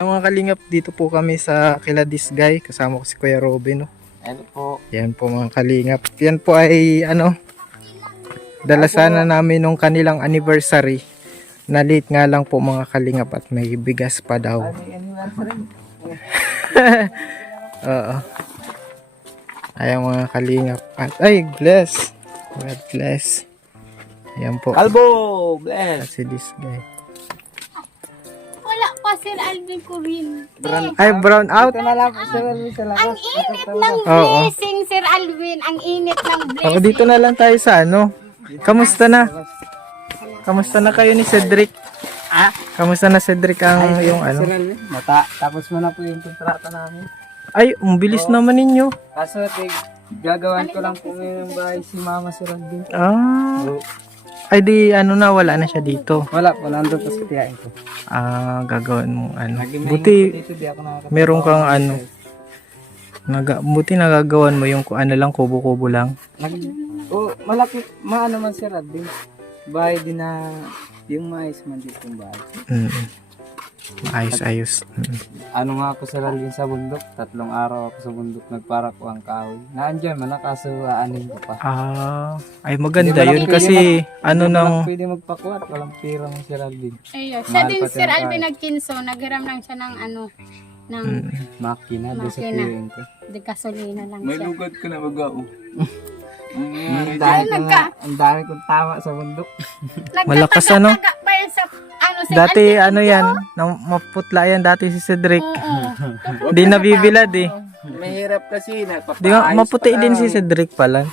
Mga kalingap, dito po kami sa Kila Disgay. Kasama ko si Kuya Robin. No? Ano po? Yan po mga kalingap. Yan po ay dalasan na namin nung kanilang anniversary. Na late nga lang po mga kalingap at may bigas pa daw. Oo. Ayan mga kalingap. At ay, bless. God bless. Ayan po. Kalbo! Bless! Si Disgay. Wala pa Sir Alvin ko rin. Ay, brown out. Ang init ng blessing, Sir Alvin. Ang init ng blessing. Ako dito na lang tayo sa Kamusta na? Kamusta na kayo ni Cedric? Kamusta na Cedric ang yung Mata, tapos mo na po yung kontrata namin. Ay, ang bilis naman ninyo. Kaso, gagawan ko lang po ngayon ng bahay si Mama Sir Alvin. Ay di wala na siya dito. Wala, nandun pa sa tiyain ko. Gagawin mo Buti, Buti meron kang buti nagagawan mo yung lang kubo-kubo lang. Malaki, maano man Sir Alvin. Bahay din na, yung mais man dito yung bahay. Ayos. Ano nga ako Sir Alvin sa bundok, 3 araw ako sa bundok, nagpara ko ang kahoy. Naandyan man, nakasuaanin ko pa. Ay maganda yun kasi Pwede magpakuat, walang pira mo Sir Alvin. Ayun. Siya din Sir Alvin nagkinso. Naghiram lang siya ng ng Makina, doon sa piring ko. de gasolina lang May siya. lugod ko na mag-ao. Ang dami kong tama sa bundok. Malakas, Nagtataga pa yan sa Sir dati Alvin, yan, maputla yan dati si Cedric. Oo. Di nabibilad eh. Mahirap kasi nagpapaayos. Di ba maputi din si Cedric pala.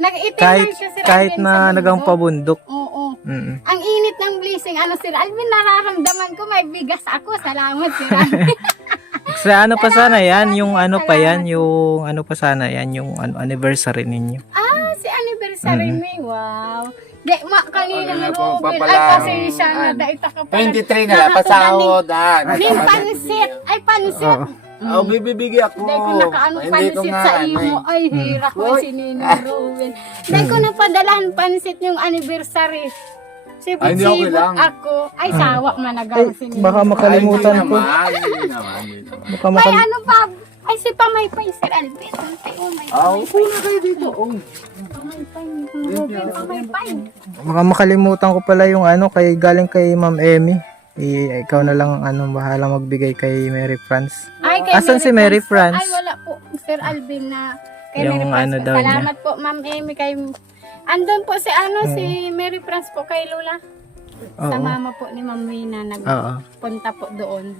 Nag-itim Kahit lang siya Sir kahit Alvin na sa nagang bundok. pabundok. Oo. Mm. Ang init ng blessing. Sir Alvin, nararamdaman ko may bigas ako. Salamat Sir Alvin. Sa pa sana yan, yung pa yan, yung pa sana yan, yung anniversary ninyo. Si anniversary me. Wow. Di, kanina ni po, Ruben. Ay, papala- pasensya na. Daita ka pala. 23 na lang, pasahod. Ning pansit. Ay, pansit. Oh, bibibigay ako. Dahil ko nakaanong pansit sa iyo. Ay, hira ko si Nino Ruben. Dahil ko napadalahan pansit yung anniversary. Ay, hindi Sibot-sibot lang. ako. Ay, sawa na nagawa si Nino. Baka makalimutan ko. Hindi naman. Baka Ay, ano pa? Ay, si Pamaypay, Sir Alvin. Ay, oh my God. Una kayo dito. Pamaypay. Ruben, Pamaypay. Baka makalimutan ko pala yung kay galing kay Ma'am Emmy. Ikaw na lang bahala magbigay kay Mary France. Ay, kay Asan si Mary France? Ay, wala po. Sir Alvin na kay Yung Mary France. daw niya. Salamat po, Ma'am Emmy. Andun po si si Mary France po kay Lola. Sa Oo. mama po ni Ma'am Wina Oo. nagpunta po doon.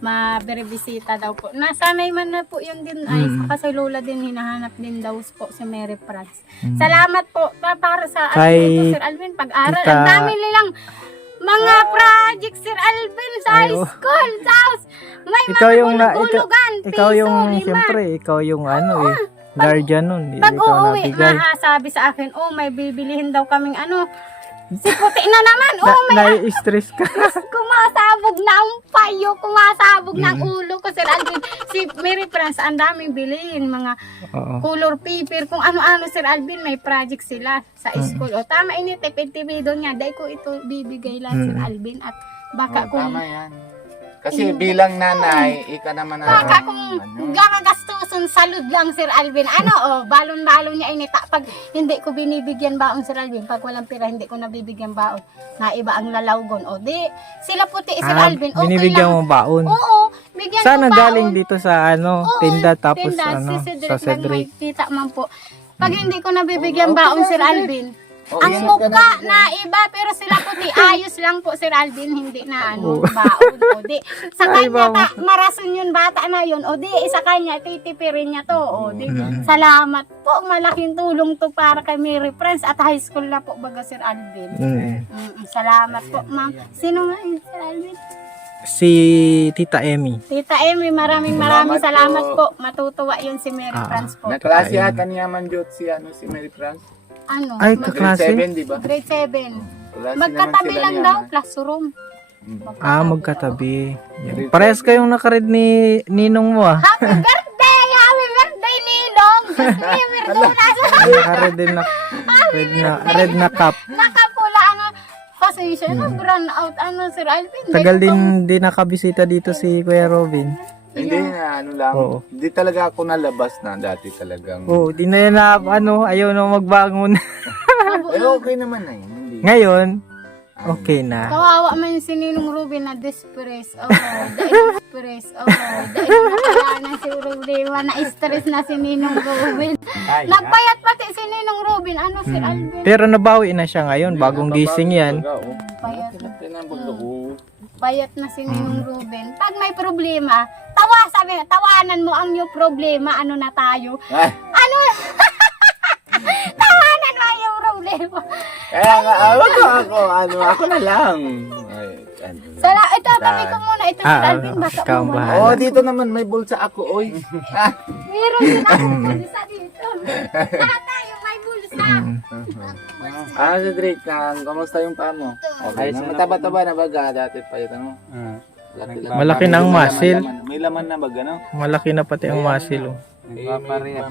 Mabiribisita daw po. Nasanay man na po yun din ay. Saka si Lola din hinahanap din daw po si Mary France. Salamat po para sa Kay Sir Alvin pag-aral. Tita- Ang dami nilang mga project Sir Alvin sa high school. Tapos may Ikaw yung hulug-hulugan, ikaw yung piso, 5. siyempre, ikaw yung guardian nun. Pag Ikaw uuwi, nabigay. sabi sa akin, may bibilihin daw kaming si puti na naman, Nai-stress ka. kumasabog na ang payo, kumasabog na ang ulo ko, Sir Alvin. Si Mary France, ang daming bilihin, mga Oo. color paper, kung ano-ano, Sir Alvin, may project sila sa school. O tama, initipid-tipido niya, dahil ko ito bibigay lang, Sir Alvin, at baka kung Tama yan. Kasi bilang nanay, ika naman baka kung gagastusun salud lang Sir Alvin. Balon-balon niya inita. Pag hindi ko binibigyan baon Sir Alvin, pag walang pira hindi ko nabibigyan baon, na iba ang lalawgon. Di, sila puti Sir Alvin, okay binibigyan lang. mo baon. Oo, bigyan Sana ko baon. galing dito sa Oo, tinda tapos tinda, si sa Cedric. Cedric. Kita man po. Pag hindi ko nabibigyan baon Sir Alvin, ang yan mukha na iba, pero sila puti, ayos lang po Sir Alvin, hindi na baon. Di, sa Ay, kanya, ba- marason yun, bata na yun. Di, sa kanya, titipirin niya to. Di, salamat po, malaking tulong to para kay Mary France at high school na po baga Sir Alvin. Salamat po, ma'am. Sino nga yun, Sir Alvin? Si Tita Emmy. Tita Emmy, maraming salamat po. Matutuwa yun si Mary France po. Naklase ata niya man Jot si Mary France. Ay, Grade kaklase? 7, di ba? Grade 7. Klase Magkatabi naman sila lang niya, daw, ma. classroom. Magkatabi. Yan. Parehas kayong nakared ni Ninong mo Happy birthday! Happy birthday, Ninong! Happy birthday! Nakared din na red na cup. Nakapula, lisensya, nag-run out, Sir Alvin. Tagal din nakabisita dito si Kuya Robin. Hindi na, ano lang. Oo. Hindi talaga ako nalabas na dati talagang. Oh, di na yan na, ayaw na magbangon. Pero okay naman na yun. Hindi. Ngayon, okay na. Kawawa man yung sininong Ruben na desperate. Dahil nakalanan si Ruben, na-stress na sininong Ruben. Nagpayat pati sininong Ruben, Sir Alvin? Pero nabawi na siya ngayon, bagong gising yan. Payat na. Oo. Payat na sininong Ruben. Pag may problema, tawanan mo ang yung problema, na tayo. Ay, Tawanan mo ang yung problema. kaya nga, ako na lang. Ay, Ito, tabi ko muna. Ito, Sir Alvin, baka ikaw mo bahala. muna. Oh, dito naman may bulsa ako, oy. Meron din ako bulsa dito. Tayo, may bulsa. Cedric, kamusta yung paa mo? Okay, Ayos na mataba-taba na baga, dati pa yun, ano? Malaki na ang muscle. May laman na baga, no? Malaki na pati ang muscle. Oh. May laman na.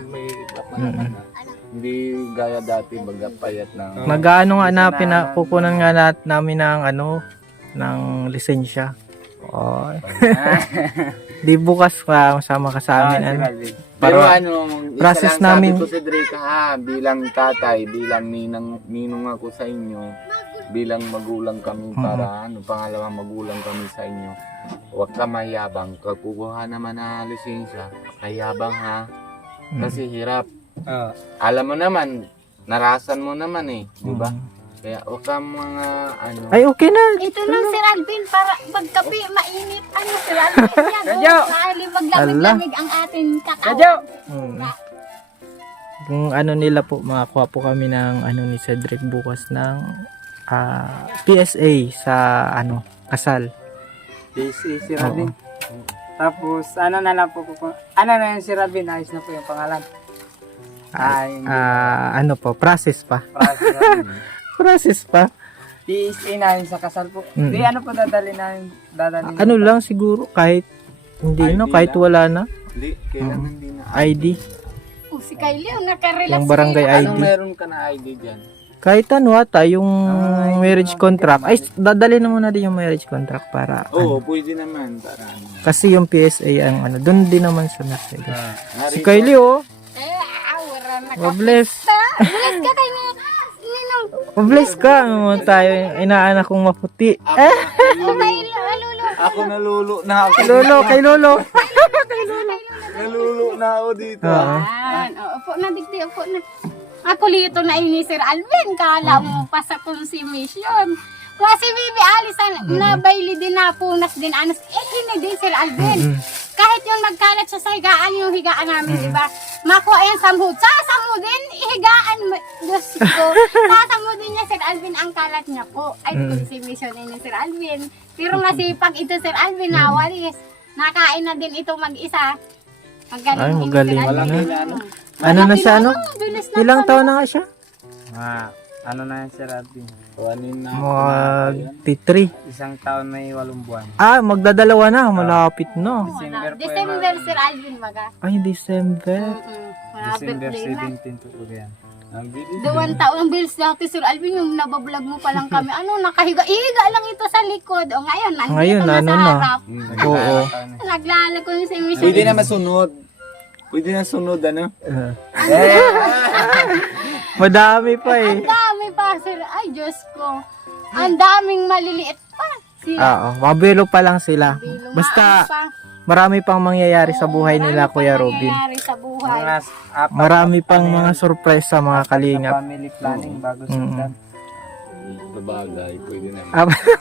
Hindi gaya dati, baga payat na. Mag-ano nga hanapin na, kukunan nga namin ng ng lisensya. Oh. Di bukas ka, sama ka sa amin. Pero Para- isa process lang namin. sabi ko, Cedric, bilang tatay, bilang ninong ako sa inyo, bilang magulang kami para, pangalawang magulang kami sa inyo, huwag ka mayabang. Kukuha naman na lisensya, kayabang ha. Kasi hirap. Alam mo naman, narasan mo naman di ba? Kaya huwag ka mga Ay, okay na. Ito lang, Sir Alvin, para pagkape mainit. Sir Alvin, yan. Kadyo! Maglamig-lamig ang ating kakao. Kung nila po, makakuha po kami ng ni Cedric bukas ng PSA sa kasal. Si Robin. Tapos, na lang po na yung si Robin, ayos na po yung pangalan. Process pa. Process pa. PSA na yun sa kasal po. Di, po dadali namin? Lang siguro, kahit hindi ID kahit lang. wala na. Hindi, kailangan hindi na. ID. Si Kylie, ang nakarelapse. Yung barangay ID. Anong meron ka na ID dyan? Kahit yung marriage contract. Ay, dadali na muna din yung marriage contract para Oo, pwede naman. Para kasi yung PSA ang doon din naman sa Mercedes. Si Narito. Kylie Wala na ka. bless. Bless ka kay Ninong. Bless ka. Tayo, inaanak kong maputi. Ako nalulo na ako. Lolo, kay Lolo. Nalulo na ako dito. Yan. Upo na, digdi. Upo na. Ako lito na ini Sir Alvin. Kala mo pa sa consummation. Kasi Bibi Alisan, nabayli din na punas din anas. Hindi din Sir Alvin. Kahit yung magkalat siya sa higaan, yung higaan namin, di ba? Makuha yan samhud. Sasamud din, higaan mo. Diyos ko. Sasamud din niya, Sir Alvin, ang kalat niya po. Ay, consummation ni Sir Alvin. Pero masipag ito, Sir Alvin, na walis. Nakain na din ito mag-isa. Magaling Ay, ini, magaling Sir na. Alvin. Ano na siya, Bilis na Ilang pala. taon na nga siya? Na yun si Robin? Kuhanin na. Mag-3. Isang taon may 8 buwan. Magdadalawa na. Malapit na. December, Sir Alvin, maga. Ay, December. December Birthday na. 17 to yan. Dalawang taon ang bills dati, Sir Alvin, yung nabablog mo pa lang kami. Nakahiga lang ito sa likod. O ngayon, nandito Ngayon, na sa na. harap. Oo. Naglalako yung si Michelle. Pwede na masunod. Pwede na sunod, ano? Madami pa Ang dami pa, Sir. Ay, Diyos ko. Ang daming maliliit pa. Oo, mabilo pa lang sila. Bilumaan Basta pa. marami pang mangyayari sa buhay nila, Marami Kuya pang Robin. nangyayari sa buhay. Mga apat Marami pang mga surprise sa mga kalingap. family planning bago sundan. Sabagay, pwede na.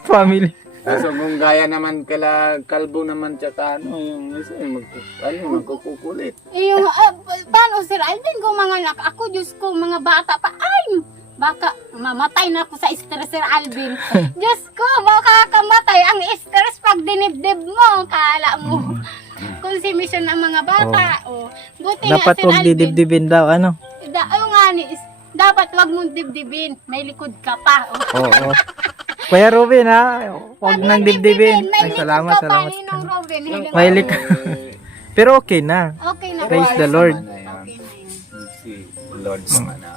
Family. Kaso kung gaya naman kalbo naman tsaka yung isa magkukulit. Yung, paano, Sir Alvin, kung mga anak ako, Diyos ko, mga bata pa, ay, baka mamatay na ako sa stress, Sir Alvin. Diyos ko, baka kamatay ang stress pag dinibdib mo, kala mo. Consumption ng mga bata. Buti Dapat nga, Sir huwag Alvin. didibdibin daw, ano? Dapat wag mong dibdibin. May likod ka pa. Oo. Kuya Robin, huwag nang dibdibin. May Ay, likod salamat, ka pa, salamat. Ninong Robin. May likod. Pero okay na. Okay na. Praise the Lord. Okay na yun. Si Lord naman na.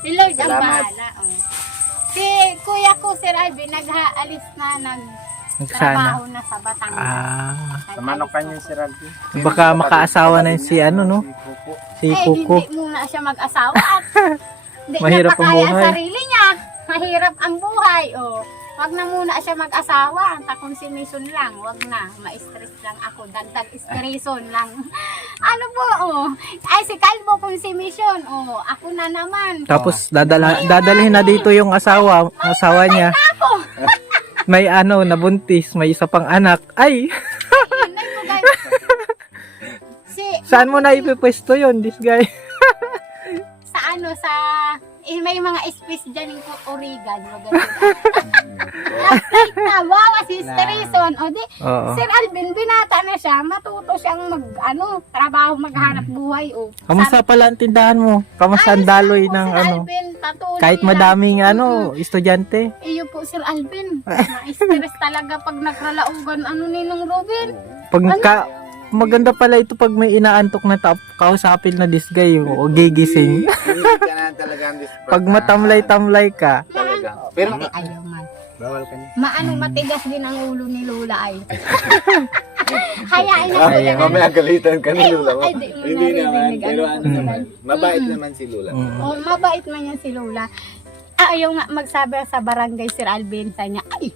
Si Lord ang Salamat. bahala. Si kuya ko, Sir Alvin, nag-aalis na, Sana. nagtrabaho na sa Batangas. Ah, Manokan yung si Ralph. baka makaasawa na yun si ano, no? Si Kuko. Hindi muna siya mag-asawa at hindi Mahirap ang napakaya ang buhay. sarili niya. Mahirap ang buhay. O, wag na muna siya mag-asawa. Ang takonsumisyon lang. Wag na. Ma-stress lang ako. Dagdag stresson lang. Ano po, Ay, si Calvo konsumisyon. Ako na naman. Tapos dadalhin na dito yung asawa niya. May ano, nabuntis, may isa pang anak. Ay, Yun na yung guys. saan mo na ipipwesto yun, this guy? Sa may mga space dyan yung Origan. Like na, wow, si stresson. O di, Oo. Sir Alvin, binata na siya, matuto siyang trabaho, maghanap buhay, Kamusta pala ang tindahan mo? Kamusta ang daloy ng Sir ano? Alvin, patuloy Kahit lang. madaming ano, estudyante. Iyo po, Sir Alvin. Na-stress talaga pag nagralaugan, Ninong Robin. Maganda pala ito pag may inaantok na kausapin na this guy o gigising. Hindi ka na talagang Pag matamlay-tamlay ka. Talaga. Pero Ayaw man. Bawal ka niya. Matigas din ang ulo ni Lola ay. Hayain na Ayan. mamaya galitan ka ni Lula mo. Ay, di mo Hindi naman, naririnig. pero Ano ano po, naman. Mabait naman si Lula. Mabait man yan si Lola. Ayaw nga magsabi sa barangay, Sir Alvin, sa niya, ay,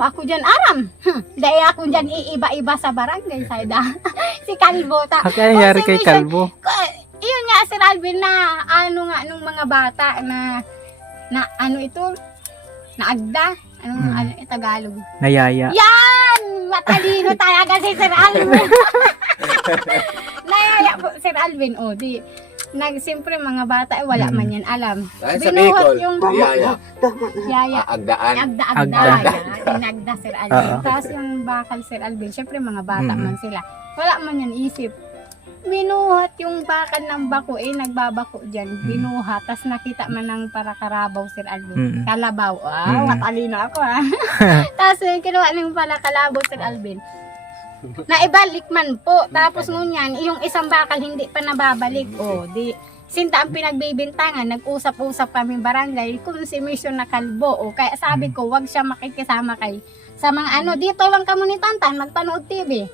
ako dyan aram. Dahil ako dyan iiba-iba sa barangay, sayda. Si Calvo. Kaya nangyari kay Calvo. Iyon nga, Sir Alvin, na nung mga bata na ano ito, naagda. Ano Tagalog? Nayaya. Yan! Matalino talaga si Sir Alvin. Nayaya po, Sir Alvin. Siyempre mga bata, wala man yan alam. Dahil sa Binuhat Bicol, yaya. Yaya. Agdaan. Agda. Tinagda, Sir Alvin. Tapos yung bakal, Sir Alvin, syempre mga bata man sila. Wala man yan isip. Binuhat yung bakal ng bako, nagbabako dyan. Binuhat. Tapos nakita man ng parakarabaw, Sir Alvin. Kalabaw. Matalino ako Tapos kinuha ng kalabaw, Sir Alvin. Naibalik man po. Tapos ngunyan, yung isang bakal hindi pa nababalik. Sinta ang pinagbibintangan, nag-usap-usap kami barangay kung si Mission na Calvo. Kaya sabi ko, wag siya makikisama sa mga dito lang kamo ni Tantan, magpanood TV.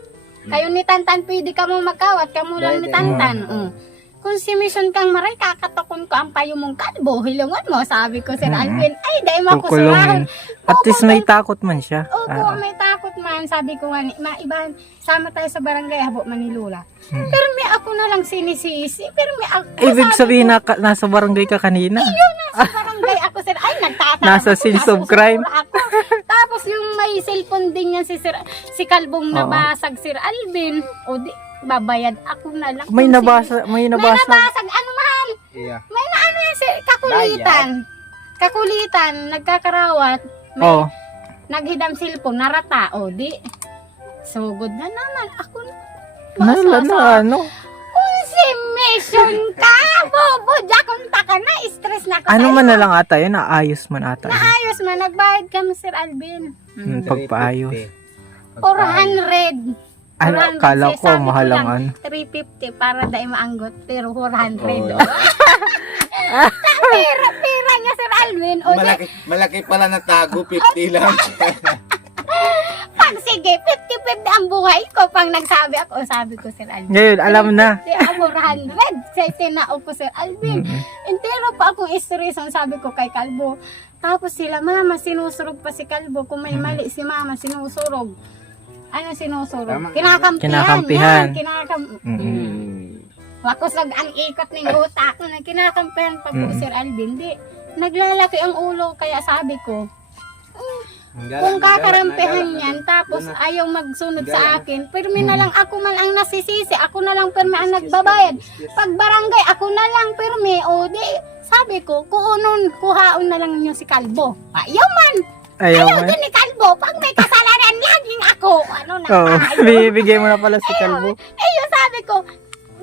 Kayo ni Tantan, pwede ka mo magkawat, kamo lang ni Tantan. Kung si Mission kang maray, kakatokon ko ang payo mong Calvo, hilungan mo, sabi ko, Sir Alvin, ay, dahil makusulahon. At least may takot man siya. Opo, may takot man. Sabi ko nga, maiba, sama tayo sa barangay, habo man ni Lola. Pero may ako na lang sinisisi. Pero may ako, Ibig sabihin na nasa barangay ka kanina. nasa barangay ako, Sir. Ay, nagtataka. Nasa scenes of crime. Ako. Tapos yung may cellphone din yan si Kalbong nabasag, Sir Alvin. Di, babayad ako na lang. May Kung nabasa. May nabasag. Ano, mahal? Iya. May kakulitan. Kakulitan, nagkakarawat. May naghidam cellphone, narata. Di. Sugod na naman. Ako na. Ano? Kung si Mission ka, bubudya kung taka na, stress na ako. Ano man na lang ata yun, naayos man ata. Yun. Naayos man, nagbayad kami, Sir Alvin. Pagpaayos. 400. Ano, akala ko, Sabi mahal lang, ang 350 para dahil maanggot, pero 400. Pira niya, Sir Alvin. Malaki pala na tago, 50 lang. Sige, 50-50 ang buhay ko. Pang nagsabi ako, sabi ko, Sir Alvin. Ngayon, alam na. 400. Sa tinao ko, Sir Alvin. Entero pa akong istreson, sabi ko kay Calvo. Tapos sila, mama, sinusurog pa si Calvo. Kung may mali si mama, sinusurog. Ano sinusurog? Kinakampihan. Wakos ang ikot ng utak ko na kinakampihan pa po, Sir Alvin. Di, naglalaki ang ulo, kaya sabi ko, kung kakarampihan yan, tapos ayaw magsunod sa akin, pirmi na lang ako man ang nasisisi, ako na lang pirmi ang nagbabayad. Pag barangay, ako na lang pirmi, di, sabi ko, kuhaon na lang niyo si Calvo. Ayaw man! Ayaw din ni Calvo, pag may kasalanan, laging ako. Bibigay mo na pala si Calvo. Yung sabi ko,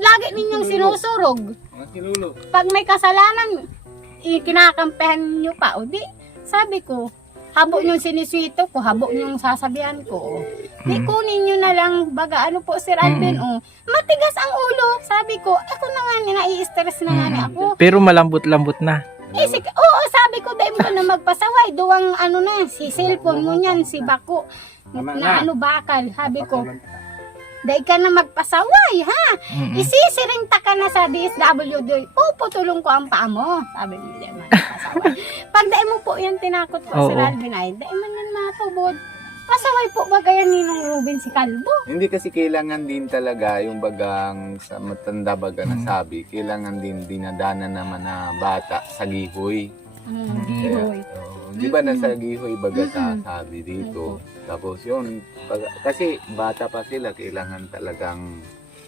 lagi ninyong sinusurog. Pag may kasalanan, kinakampihan nyo pa, di, sabi ko, habo nyo siniswito ko, habo nyo sasabihan ko. Di kunin nyo na lang, baga ano po, Sir Alvin, matigas ang ulo. Sabi ko, ako na nga, nai-stress na nga ako. Pero malambot-lambot na. Sabi sabi ko, dahil mo na magpasaway. Duwang ano na, si cellphone mo niyan, si Bako. Na ano bakal. Sabi ko, dahil ka na magpasaway, ha? Isisirinta ka na sa DSWD. Puputulong ko ang paa mo. Sabi mo, dahil mo magpasaway. Pag dahil mo po yan tinakot po, Oo. Sir Alvin, ay, dahil mo na matubod. Pasaway po ba kaya ni nung Ruben si Kalbo? Hindi kasi kailangan din talaga yung bagang sa matanda baga nasabi, kailangan din dinadanan naman na bata sa gihoy. Gihoy. Di ba nasa gihoy baga sabi dito. Tapos yun, kasi bata pa sila, kailangan talagang...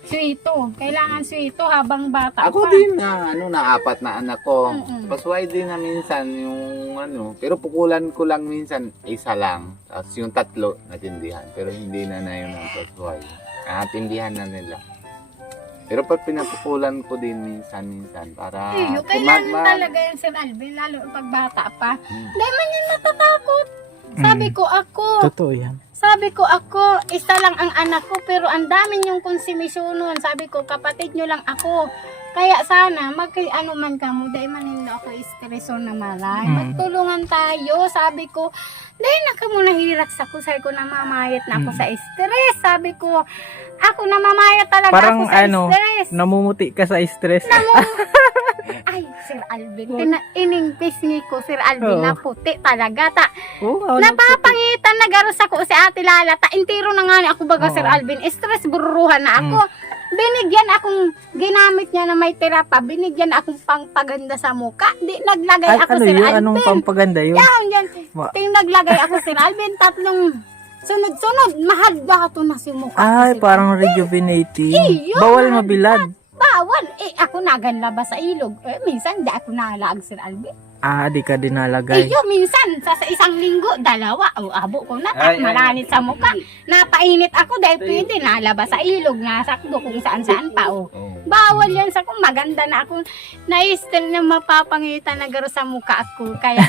Sweeto. Kailangan sweeto habang bata Ako pa. din na, apat na anak ko. Mm-mm. Pasway din na minsan yung pero pukulan ko lang minsan, isa lang. Tapos yung tatlo, natindihan. Pero hindi na yun ang pasway. Natindihan na nila. Pero pag pinapukulan ko din minsan para... Iyo, kailangan talaga yan, Sir Alvin, lalo pag bata pa. Dahil man yan natatakot. Sabi ko ako, Totoo yan. isa lang ang anak ko, pero ang dami niyong konsumisyonon. Sabi ko, kapatid niyo lang ako. Kaya sana, ano man ka mo, dahil man hindi ako istreso na malay. Magtulungan tayo. Sabi ko, dahil nakamunahirak sa ko, sabi ko, namamayat na ako sa stress. Sabi ko, ako namamayat talaga Parang ako sa ano, stress. namumuti ka sa stress. Ay, Sir Alvin, iningpis ni ko, Sir Alvin, Oo. na puti talaga. Oo, Napapangitan na garos ako si Ate Lala. Intiro na nga ni ako baga, Oo. Sir Alvin. Stress, bururuhan na ako. Binigyan akong, ginamit niya na may terapa. Binigyan akong pangpaganda sa muka. Di, naglagay ako, ano Sir yun? Alvin. Anong pampaganda yun? Yan. Ma- Naglagay ako, Sir Alvin. Tatlong sunod-sunod. Mahal ito na si muka. Ay, Sir parang rejuvenating. Iyo, Bawal mahal. mabilad. Bawal. Ako naganlaba sa ilog. Minsan, di ako nalaag, Sir Alvin. Di ka dinalagay. Iyo, minsan, sa isang linggo, dalawa. Abo ko na, malanit sa mukha. Napainit ako dahil pwede, nalaba sa ilog, nasakdo kung saan-saan pa. Bawal yan sa kung maganda na ako. Na-still na mapapangitan na garo sa mukha ako. Kaya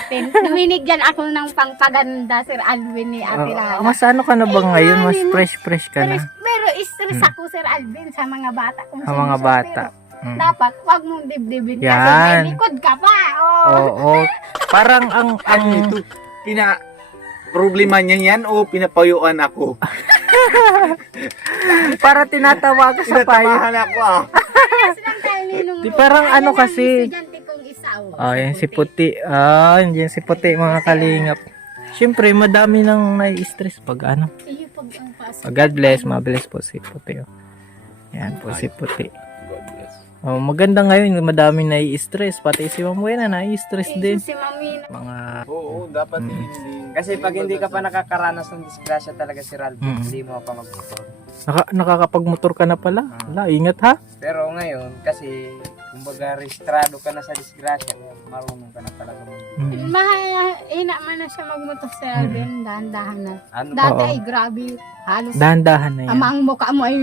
minigyan ako ng pangpaganda, Sir Alvin ni Ate Lala. Mas ano ka na ba ngayon? Mas mami mo. fresh ka na. Pero stress ako, Sir Alvin, sa mga bata. Sa mga bata. Dapat, wag mong dibdibin kasi Yan. may likod ka pa. Oo. Parang ang Ito, problema niya yan o pinapayuan ako? para tinatawa ko sa payo. Tinatamahan ako Di, parang ano kasi. Estudyante kong isa. Yan si Puti. Yan si Puti, mga kalingap. Siyempre, madami nang nai-stress pag ano. Iyo, pag ang pasok. God bless, mabless po si Puti. Yan po si Puti. God bless. Maganda ngayon, madami nai-stress. Pati si Ma'am Buena nai-stress din. Si Mami. Mga Oo, dapat hindi. Kasi pag hindi ka pa nakakaranas ng disgrasya talaga, Sir Alvin, Mm. hindi mo pa magmotor. nakakapagmotor ka na pala. Wala, ingat ha. Pero ngayon, kasi kumbaga registrado ka na sa disgrasya, marunong ka na talaga mag-motor. Mahina man na siya magmotor sa Alvin. Dahan-dahan na. Ano Dati Oo. ay grabe. Halos Dahan-dahan na yan. amang mukha mo ay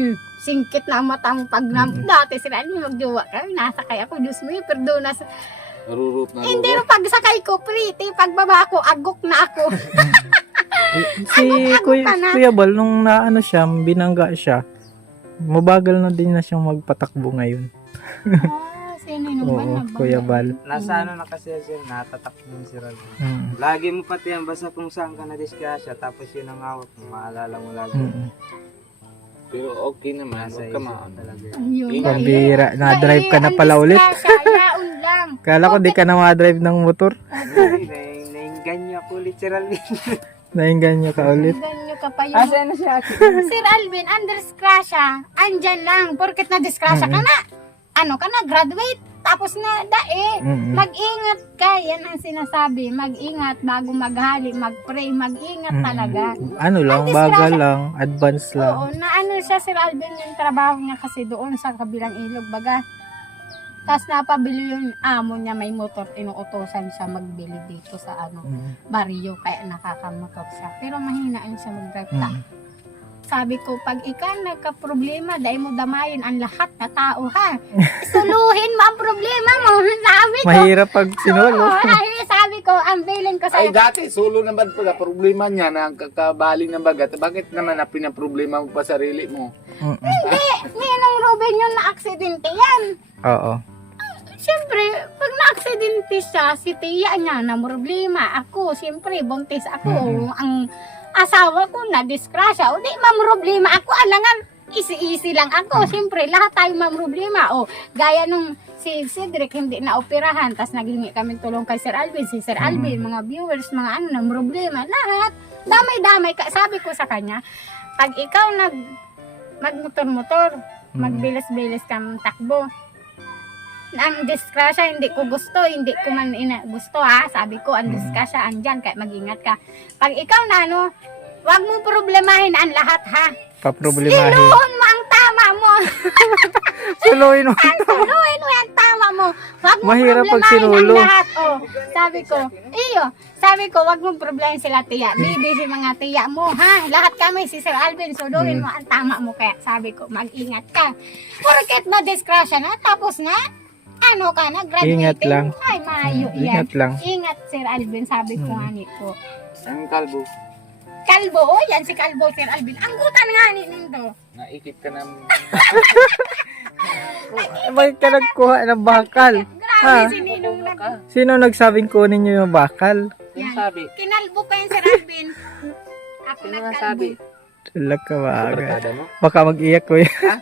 singkit na ang mata mo pag dati sila magjowa ka. Nasakay ako. Diyos mo yun. Perdonas. Narurot na Hindi rin pagsakay ko, pretty. Pagbaba ako, agok na ako. Si Kuya Bal, nung naano siya, binangga siya, mabagal na din na siyang magpatakbo ngayon. Sino yung Oo, Kuya Bal. Nasa ano na kasi, Sir, natatak mo yung Sir Alvin. Mm. Lagi mo pati yan, basta kung saan ka na disgrasya, tapos yun ang hawak mo, maalala mo lagi. Mm. Pero okay naman, Nasa huwag isip ka mo maano. talaga. Yun. Pambira, na-drive ka na pala ulit. Yaon lang. Kala ko di ka na ma-drive ng motor. Nainganyo ako ulit, Sir Alvin. Nainganyo ka ulit. Ganyo ka pa yun. Asa na siya? Sir Alvin, under disgrasya, andyan lang. Porket na disgrasya ka na, ano ka na, graduate. Tapos na, dae. Mm-mm. Mag-ingat ka. Yan ang sinasabi. Mag-ingat bago maghali, mag-pray. Mag-ingat talaga. Ano lang, bagal lang, advance Oo, lang. na ano siya, Sir Alvin, yung trabaho niya kasi doon sa kabilang ilog, baga. Tapos napabili yung amo niya, may motor, inuutosan siya magbili dito sa ano, baryo, kaya nakakamotor siya. Pero mahinaan siya mag-drive. Sabi ko, pag ikaw nagka-problema, dahil mo damayin ang lahat na tao, ha? Suluhin mo ang problema mo. Sabi ko, Mahirap pag sinulo. sabi ko, ang feeling ko Ay sa'yo, dati, solo naman pala, problema niya na ang kakabaling ng bagat. Bakit naman na pinaproblema mo pa sarili mo? Ninong Ruben yung na-aksidente yan. Oo. Siyempre, pag na-aksidente siya, si tiya niya na problema. Ako, siyempre, buntis ako. Ang asawa ko na disgrasya. O di, mamroblema ako. Alangan, easy lang ako. Siyempre, lahat tayo mamroblema. O, gaya nung si Cedric hindi na operahan, tas naghingi kami tulong kay Sir Alvin. Si Sir Alvin, mga viewers, mga ano, na problema. Lahat. Damay-damay. Sabi ko sa kanya, pag ikaw magmotor-motor, magbilis-bilis kang takbo, ang disgrasya hindi ko gusto, hindi ko man gusto ha. Sabi ko, ang disgrasya andyan, kaya mag-ingat ka. Pag ikaw na ano, wag mo problemahin ang lahat ha. Paproblemahin. Siluhon mo ang tama mo. Suluhin mo. Siluhin mo ang tama mo. Wag mo Mahirap pag problemahin sinulo. ang lahat. Oh, sabi ko, wag mo problemahin sila tiya. Bibi si mga tiya mo ha. Lahat kami, si Sir Alvin, suluhin mo ang tama mo. Kaya sabi ko, mag-ingat ka. Porket ma-disgrasya na, tapos nga, ano ka na, graduating. Ingat lang. Ay, mayo yan. Ingat lang. Ingat, Sir Alvin, sabi ko nga nito. Ang kalbo. Kalbo, oh, yan si Kalbo, Sir Alvin. Ang gutan nga ni Nindo. Naikip ka ng... Bakit ka nagkuha ng bakal? Grabe si Ninong nag... Sino nagsabing kunin nyo yung bakal? Yan. sabi? Kinalbo pa yan, Sir Alvin. Ako Sino nga nagkalbo. sabi? Tulak ka ba? Barkada mo? Baka mag-iyak ko yan.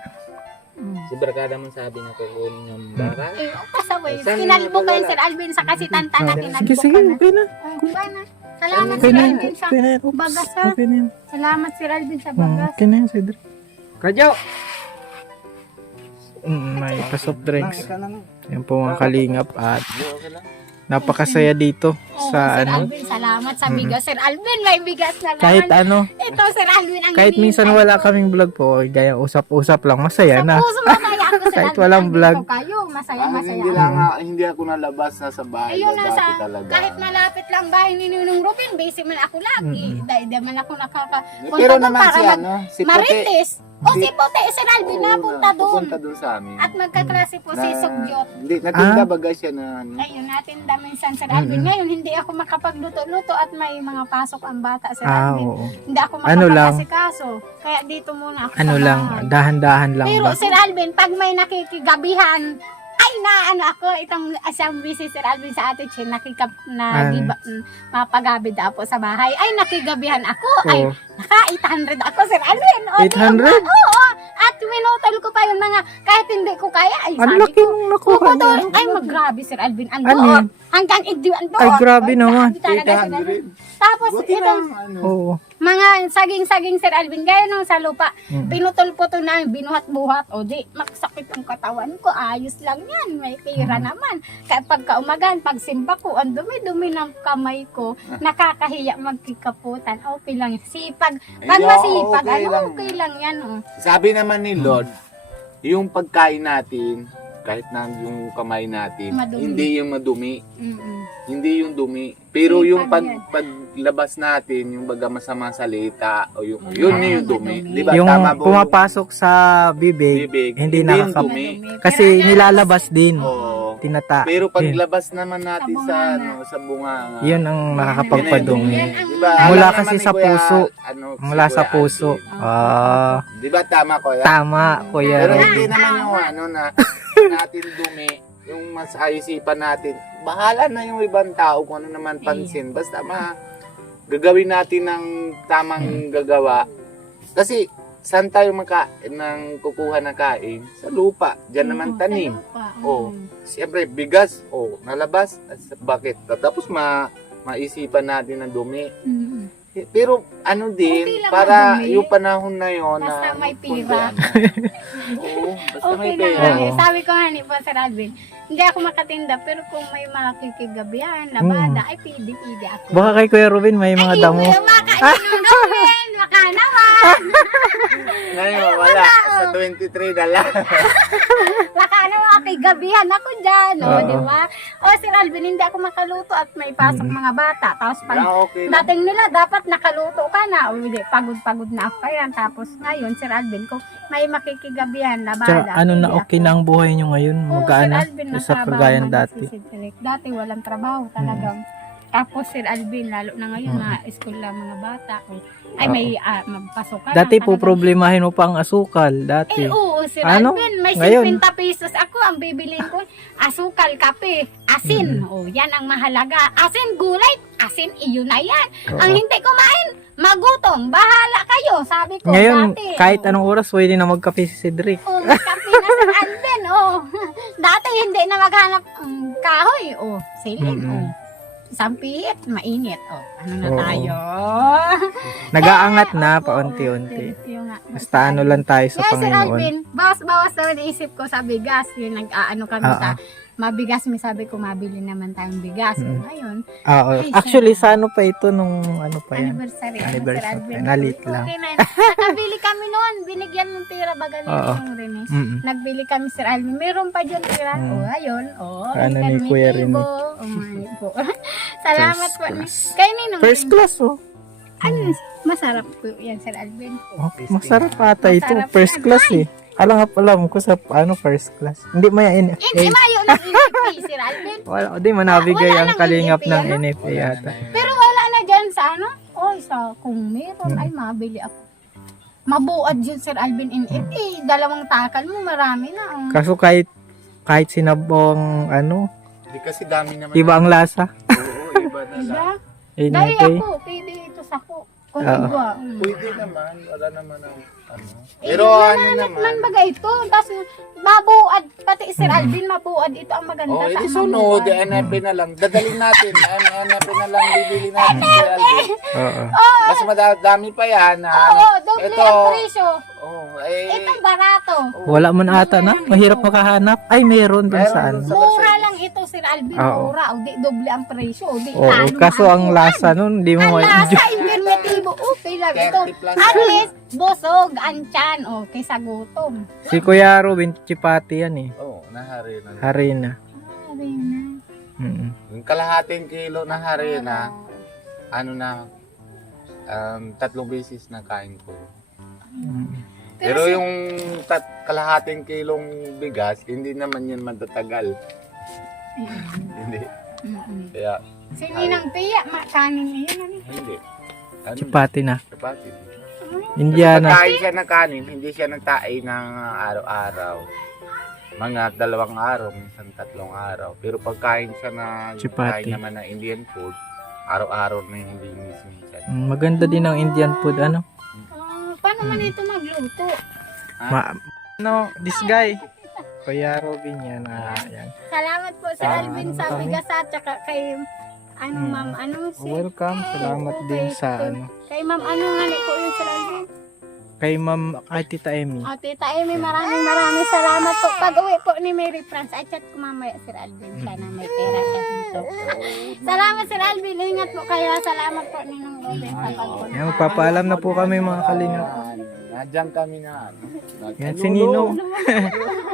Si barkada mo sabi na kukunin yung bakal? Eh, pasaway. Saan Kinalbo mo pa yan, nalala? Sir Alvin, sa kasi tanta na kinalbo Sige, sige. ka na. Okay na. Oh, na. Salamat, Okay Sir na yan. Alvin, sa Okay na yan. Oops. bagas, ha? Okay na yan. Salamat, Sir Alvin, sa bagas. Okay na yan, Cedric. Kadyo! May pa-soft drinks. Ikaw na nga. Yan po mga kalingap at Okay lang. napakasaya dito Oh, sa Sir ano. Alvin, salamat sa bigas. Sir Alvin, may bigas na naman. Kahit ano, Ito, Sir Alvin, ang kahit minsan hinihintay wala ko. kaming vlog po, gaya usap-usap lang, masaya Sa na. puso masaya ako, Sir Kahit Alvin. walang Andito vlog. kayo, masaya, masaya. Hindi lang hindi ako nalabas na sa bahay Ayun na na dati sa, talaga. kahit malapit lang bahay ni Ninong Rubin, busy man ako lagi. Dahil di man ako nakakapunta Pero doon naman para si ano, si Puti. marites. O si Puti, Sir Alvin, napunta doon. Pupunta doon sa amin. At magkaklase po si Sugyot. Hindi, natinda baga siya na ano. Ayun, natinda minsan, Sir Alvin. Ngayon, hindi ako makapagluto-luto at may mga pasok ang bata, Sir Alvin. Oo. Hindi ako Ano lang? makapag-asikaso. Kaya dito muna ako Ano sa lang, bahay. dahan-dahan lang Pero ba? Sir Alvin, pag may nakikigabihan, ay na ano ako, itong asang busy Sir Alvin sa atin siya, mapagabid ako sa bahay. Ay, nakigabihan ako. Ay, Oo. naka 800 ako, Sir Alvin. O, 800? Oo. At minutol ko pa yung mga, kahit hindi ko kaya, ay Ang sabi laki ko, mong nakuha puputol. niya. Ay, maggrabe, Sir Alvin. Ano Ando, yan? hanggang idiwan doon. Ay, grabe naman. Talaga, Sir Alvin. 800. Tapos, Buti itong, lang, ano. Oo. mga saging-saging Sir Alvin, gaya nung sa lupa, Mm. pinutol-putol na, binuhat-buhat, o di, magsakit ang katawan ko, ayos lang yan, may tira naman. Kaya pagka umagan, pag simba ko, ang dumi-dumi ng kamay ko, nakakahiya magkikaputan, okay lang. Sipag, pag Hindi, masipag, okay lang. okay lang yan. Oh. Sabi naman ni Lord, yung pagkain natin, kahit na yung kamay natin, Madumi. hindi yung madumi, Mm-mm. hindi yung dumi. Pero Sipag yung yan. paglabas natin, yung baga masama salita, o yung, yun yung dumi. madumi. Di ba? Yung Tama po pumapasok sa bibig, bibig, hindi yung nakaka- dumi. kasi Pero, nilalabas din. Oo. Tinata. Pero Yun. paglabas naman natin Sa sa bunganga. ano, sa bunganga. Yun ang nakakapagpadumi. Yan ang- Diba, Mula alam kasi naman ni sa Kuya, puso. ano, si Mula sa Kuya puso. Alvin. Ah, Di ba tama ko yan? tama, Kuya Pero Rob. hindi naman yung ano na natin dumi, yung mas ayusipan natin. Bahala na yung ibang tao kung ano naman pansin. Basta gagawin natin ng tamang gagawa. Kasi saan tayo ng kukuha ng kain? Sa lupa. Diyan naman tanim. Oo. Siyempre, bigas. Nalabas. Bakit? Tapos maisipan natin ng dumi. Pero ano din, Okay lang para madumi. yung panahon na yon Basta na may kundi pira. ano. Oo, basta may Okay na pera. nga. Oo. Sabi ko nga ni po, Sir Alvin, hindi ako makatinda, pero kung may makikigabihan, labada, ay pidi-pidi ako. Baka kay Kuya Robin may mga damo. Ay, makainom gawin, maka naman. Ngayon, wala. Sa 23 na lang. Baka naman makigabihan ako dyan, o, Oo. di ba? O, Sir Alvin, hindi ako makaluto at may pasok mga bata. Tapos pag Okay lang. dating nila, dapat nakaluto ka na. O, hindi, pagod-pagod na ako kaya. Tapos ngayon, Sir Alvin, kung may makikigabihan, labada. Tsaka ano na pidi okay ako. na ang buhay nyo ngayon. Oo, Magana. Sir Alvin, Sa nagtrabaho kagayan man dati. si Cedric. Dati walang trabaho talagang. Tapos Sir Alvin, lalo na ngayon, na school lang mga bata. Ay, may magpasok ka Dati na, po talagang- problemahin mo pa ang asukal. Dati. Eh, oo, Sir Ano? Alvin, may Ngayon? 50 pesos ako. Ang bibiliin ko, asukal, kape, asin. O, yan ang mahalaga. Asin, gulay, asin, iyon na yan. Oo. Ang hindi kumain, magutom. Bahala kayo, sabi ko Ngayon, dati. kahit O. anong oras, pwede na magkape si Cedric. Oh, kape na Sir Alvin, oh. Dati hindi na maghanap kahoy, oh. Silin, Mm-mm. oh. Isang pihit, mainit, oh. Ano na Oo. tayo? Nag-aangat na paunti-unti. Thank you nga. Basta ano lang tayo sa Yes, Sir Panginoon. Alvin, bawas-bawas naman isip ko sa bigas. Yung nag-aano kami sa mabigas, may sabi ko mabili naman tayong bigas. Mm. Ayun, Oo. Actually, sa ano pa ito nung ano pa yan? anniversary. Anniversary. Sir Alvin. Nalit lang. Okay na yun. Nakabili kami noon, binigyan ng tira baga Oo. nito rin eh. Mm-mm. Nagbili kami, Sir Alvin. Meron pa dyan tira. Mm. Oh, ayun. Oh, Ano may ni Kuya Rene? kalmitibo. Oh, my po. Salamat First po. class. Kay Ninong. First class, oh. Ano, masarap po yan, Sir Alvin. Oh, masarap ata ito. Masarap First yan. class eh. Alam ko sa ano first class. Hindi mayain. Hindi mayo ng NFP, Sir Alvin. Wala, di manabigay Wala ang nang kalingap NFP, ng ano? NFA yata. Pero wala na dyan sa ano? Oy, sa kung meron ay mabili ako. Mabuad yun, Sir Alvin NFP. Dalawang takal mo, marami na. Oh. Kaso kahit sinabong ano, Di kasi dami naman. iba ang lasa. Oo, iba na lang. Diba? Dahil NFA. ako, pwede ito sa ko. Kung Oo. iba. Pwede naman. Wala naman ang ano. Eh, Pero ano nananap man naman. baga ito. Tapos mabuad, pati Sir Alvin mabuad. Ito ang maganda Oh, sa edi sunod. NFP na lang. Dadalhin natin. NFP na lang bibili natin. Si Alvin. Oo. Mas madami pa yan. Oo, doble Ito. ang presyo. Oh, Itong barato. Wala man ata na. Mahirap makahanap. Ay, meron dun Meron sa dun ano. sa- Mura lang ito, Sir Alvin. Oo. Mura. O, di doble ang presyo. O, di Oo, talo kaso na ang lasa nun, di mo Ang lasa, ma-enjoy. informatibo. Okay lang ito. 30 plus. At least, busog ang tiyan. O, kaysa gutom. Si Kuya Robin, chipati yan eh. Oh, nahari na. Harina. Sabi na. Mm-mm. Yung kalahating kilo na harina, ano na, 3 beses na kain ko. Mm. Pero yung kalahating kilong bigas, hindi naman yan matatagal. Hindi. Kaya, Si Ninang Pia, kanin niya. Ano? hindi. Ano? Chipati na. Chapati. Indiana. Pagkain siya ng kanin, hindi siya nagtae ng araw-araw. Mga 2 araw, minsan 3 araw. Pero pagkain siya na Chapati. kain naman ng Indian food, araw-araw na hindi minsan. Maganda din ang Indian food, ano? Paano man ito magluto? This guy. Kuya Robin yan. Yan. Salamat po sa Alvin sa bigas at saka kay ma'am, Welcome. Salamat din sa ano. Kay ma'am, nga ko yun sa Alvin? Kay Ma'am Tita Emmy. O, Tita Amy, maraming salamat po. Pag uwi po ni Mary France, ay chat ko mamaya, Sir Alvin. Sana may pera siya dito. Salamat, Sir Alvin. Ingat po kayo. Salamat po Ninong Robin sa pagpunta. Yan, magpapaalam na po kami mga kalingap. Nandiyan kami na. Yan si Ninong.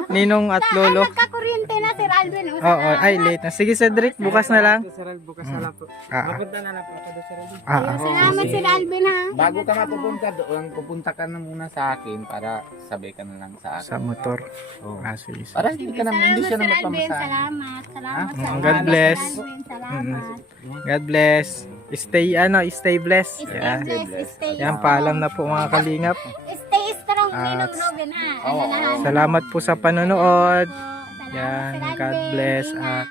Ninong at Lolo. Nagkakuryente na, Sir Alvin. O, Oo, ay late na. Sige Cedric, bukas na lang. Sir Alvin, bukas na lang po. Mapunta na lang po ako doon, Sir Alvin. Salamat, Sir Alvin, ha. Bago ka mapupunta doon, pupunta ka na muna sa akin para sabay ka na lang sa akin. Sa motor. Oh. Sige. Para hindi ka naman, hindi siya Sir naman Alvin. pamasahe. Salamat. Salamat. God bless. Sir Alvin, salamat. God bless. Stay blessed. Stay Yan. blessed. Stay Yan, paalam na po mga kalingap. Stay strong, At- Ninong Robin, ha. Oo. Alalahanin. Salamat po sa panonood. Salamat, Yan, Sir God Alvin. bless. Ingat.